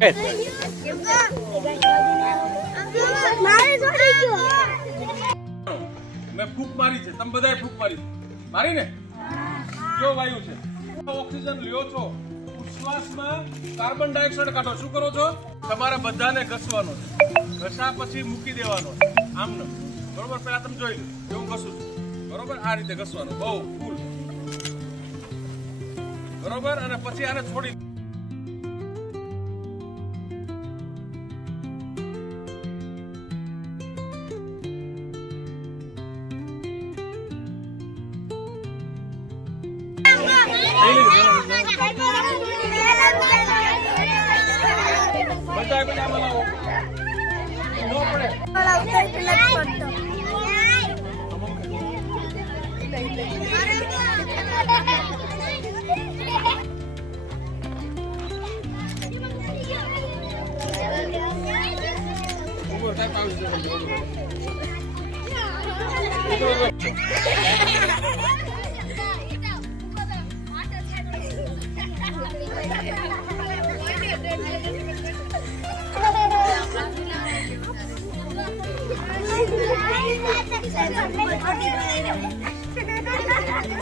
મેં ફૂંક મારી છે, તમે બધાએ ફૂંક મારી ને? જો વાયુ છે, ઓક્સિજન લ્યો છો, ઉચ્છ્વાસમાં કાર્બન ડાયોક્સાઇડ કાઢો. શું કરો છો? તમારે બધાને ઘસવાનો છે. ઘસા પછી મૂકી દેવાનો આમ ન, બરોબર? પેલા તમે જોઈ લો, હું ઘસું છું, બરોબર? આ રીતે ઘસવાનું, બહુ ફૂલ, બરોબર? અને પછી આને છોડી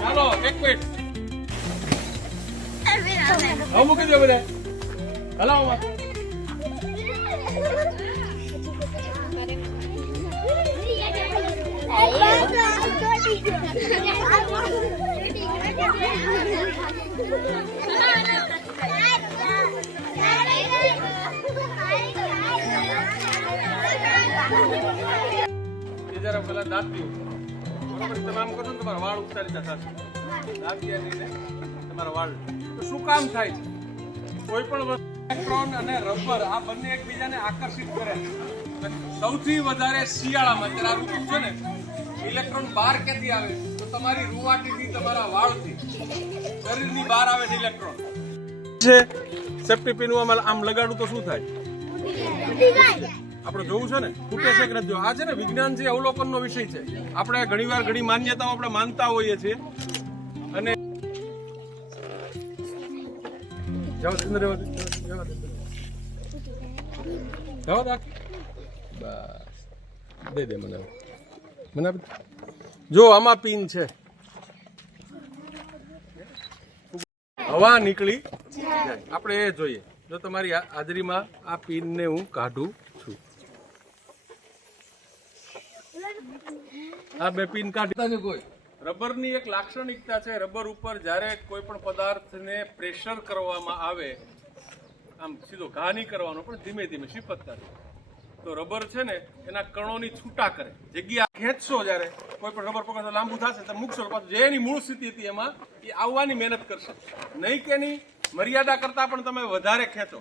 ચાલો એક મિનિટ હવે મૂકી દો બધા. હલાવો જરા પેલા દાંત પીવું, બરોબર? તમે આમ કરો ને તમારા વાળ ઉતારી જતા થશે. દાંત પીને તમારા વાળ તો શું કામ થાય છે? કોઈ પણ વસ્તુ ઇલેક્ટ્રોન અને રબર આ બંને એકબીજાને આકર્ષિત કરે છે. સૌથી વધારે શિયાળામાં જ્યારે આ ઋતુ છે ને, ઇલેક્ટ્રોન બહાર ક્યાંથી આવે? તો તમારી રૂવાટીથી, તમારા વાળથી, શરીરની બહાર આવે છે ઇલેક્ટ્રોન. છે સેફ્ટી પિન આમ લગાડું તો શું થાય? આપણે જોવું છે ને, ફૂટે છે કે નથી? આ છે ને વિજ્ઞાન છે, અવલોકનનો વિષય છે. આપણે ઘણીવાર ઘણી માન્યતાઓ આપણે માનતા હોઈએ છીએ અને દે દે મને જો આમાં પિન છે, હવા નીકળી જાય, આપણે એ જોઈએ. જો તમારી હાજરીમાં આ પિનને હું કાઢું છું, આ બે પિન કાઢી. કોઈ રબરની એક લાક્ષણિકતા છે, રબર ઉપર જ્યારે કોઈ પણ પદાર્થને પ્રેશર કરવામાં આવે, આમ સીધો ઘા નહીં કરવાનો, પણ ધીમે ધીમે શિપતતા, તો રબર છે ને એના કણોની છૂટા કરે. જગ્યા ખેંચશો, જ્યારે કોઈ પણ રબર પકડશો લાંબુ થશે તો મૂકશો, પાછું જે એની મૂળ સ્થિતિ હતી એમાં એ આવવાની મહેનત કરશે. નહીં કે એની મર્યાદા કરતા પણ તમે વધારે ખેંચો.